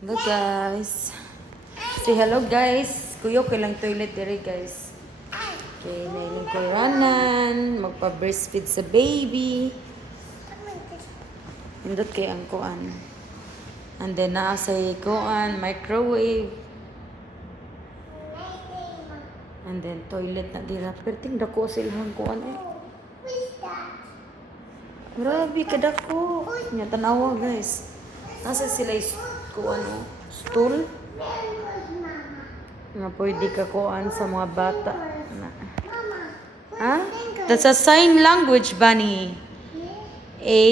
Hello guys. Say hello guys. Kuyo lang toilet diri guys. Okay, nailing ko ranan. Magpa-breastfeed sa baby. Hindot kay ang kuan. And then naasay kuan, microwave. And then toilet na dira. Perting dako silhang kuan eh. Grabe kadako. Nya tanawa guys. Nasa sila kuan stool. Nga pwede ka kuan sa mga bata. Ha? That's a sign language, Bunny. A.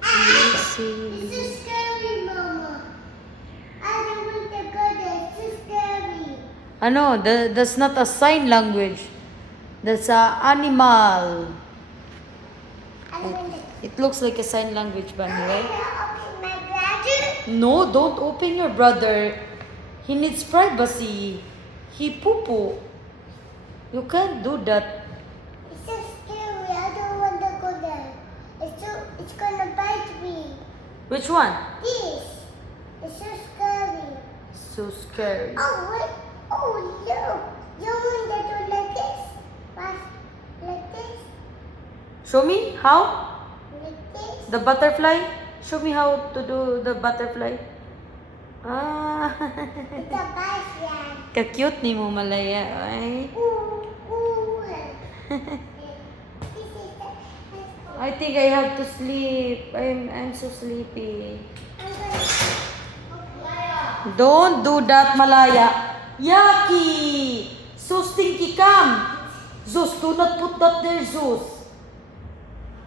B, C, D. It's so scary, Mama. I don't want to go there. It's so scary. Ano? That's not a sign language. That's a animal. I want to It looks like a sign language, Bunny, right? open my bladder. No, don't open your brother. He needs privacy. He poo-poo. You can't do that. It's so scary. I don't want to go there. It's gonna bite me. Which one? This. It's so scary. So scary. Oh, wait. Oh, look. You want to do like this? Like this? Show me how? Like this? The butterfly? Show me how to do the butterfly. Ah, It's a butterfly. ka-cute ni mo malaya. Ay. Ooh, ooh. This is the. I think I have to sleep. I'm so sleepy. I'm gonna. Don't do that, Malaya. Yucky! So stinky, come. Zeus, do not put that there, Zeus.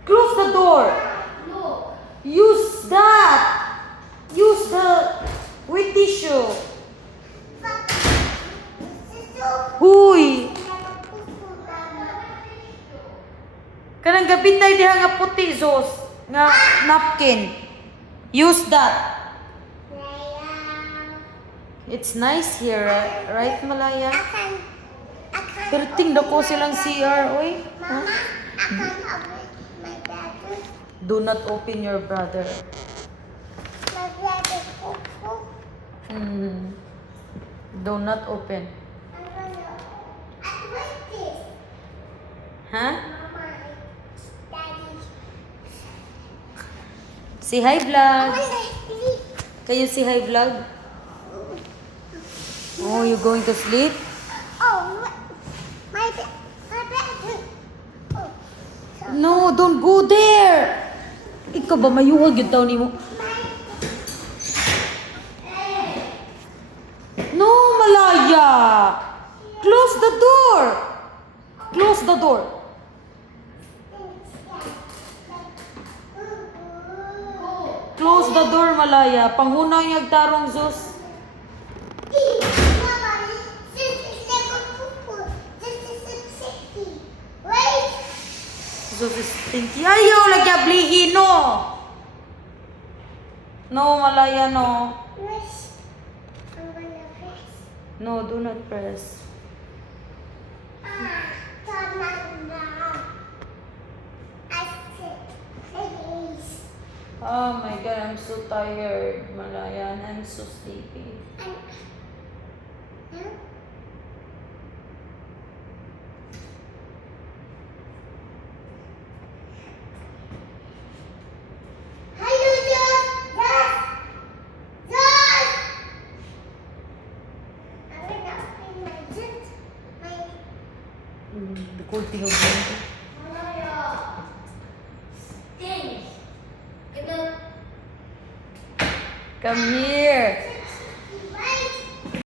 Close the door. Look. Use that. Use the wet tissue. Huy! Kanang gabitay diha nga puti, Zeus. Nga napkin. Use that. It's nice here, right, Malaya? Pero tingnan ko silang CR, oy. Mama, I can't open my bladder. Do not open your brother. My bladder. Mm. Do not open. I'm gonna. I like this. Huh? Mama, Daddy. Say hi, I vlog. wanna sleep. Can you say hi, vlog? Oh, you going to sleep? Oh, my bladder. Oh, so No, don't go there. Ikaw ba mayuwag yung taon ni mo? No, Malaya. Close the door. Close the door. Close the door, Malaya. Panghuna yung tarong, Zeus. Mama, this is like a poo-poo. This is a safety. Wait. Zeus is stinky. Ayaw, lagyablihin, no. No, Malaya, no. Press. I'm gonna press. No, do not press. Turn on now. I said, please. Oh my God, I'm so tired, Malaya, and I'm so sleepy. Huh? Hello, John. Yes. John. I'm gonna open my jet. My. The cold thing of doing. Stinks. Come here.